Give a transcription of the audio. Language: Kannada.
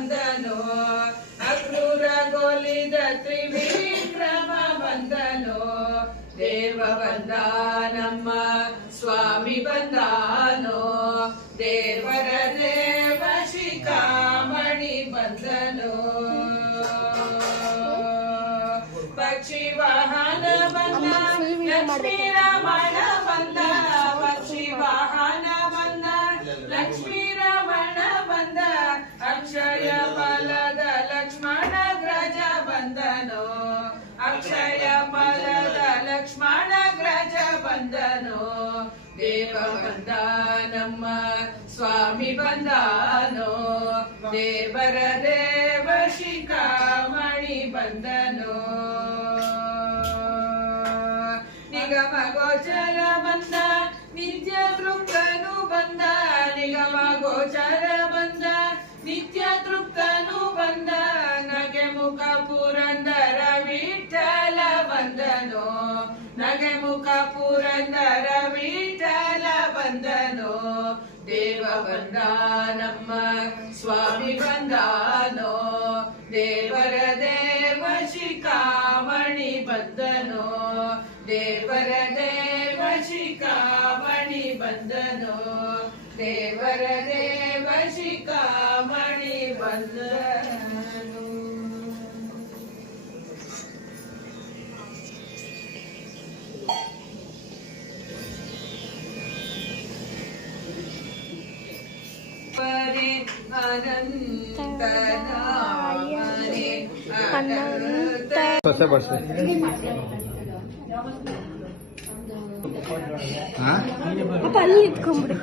ಬಂದನು ಅಕ್ರೂರ ಗೋಲಿದ ತ್ರಿವಿಕ್ರಮ ಬಂದನು ದೇವ ಬಂದ ನಮ್ಮ ಸ್ವಾಮಿ ಬಂದನು ದೇವರ ದೇವ ಶಿಖಾಮಣಿ ಬಂದನು. ಪಕ್ಷಿ ವಾಹನ ಬಂದ ಲಕ್ಷ್ಮೀ ರಮಣ ಬಂದನು? ದೇವ ಬಂದ ನಮ್ಮ ಸ್ವಾಮಿ ಬಂದಾನೋ? ದೇವರ ದೇವ ಶಿಖಾಮಣಿ ಬಂದನು? ನಿಗಮ ಗೋಚರ ಬಂದ, ನಿತ್ಯ ತೃಪ್ತನು ಬಂದ. ನಿಗಮ ಗೋಚರ ಬಂದ, ನಿತ್ಯ ತೃಪ್ತನು ಬಂದ. ನಗೆ ಮುಖ ಪುರಂದರ ಮುಖ ಪುರಂದರ ವಿಠಲ ಬಂದನು ದೇವ ಬಂದ ನಮ್ಮ ಸ್ವಾಮಿ ಬಂದಾನೋ ದೇವರ ದೇವ ಶಿಖಾಮಣಿ ಬಂದನು ದೇವರ ದೇವ ಶಿಖಾಮಣಿ ಬಂದನು ದೇವರ ದೇವ ಶಿಖಾಮಣಿ ಬಂದನು ಭಾಷೆ ಅಪ್ಪ ಅಲ್ಲಿ ಇಟ್ಕೊಂಡ್ಬಿಡು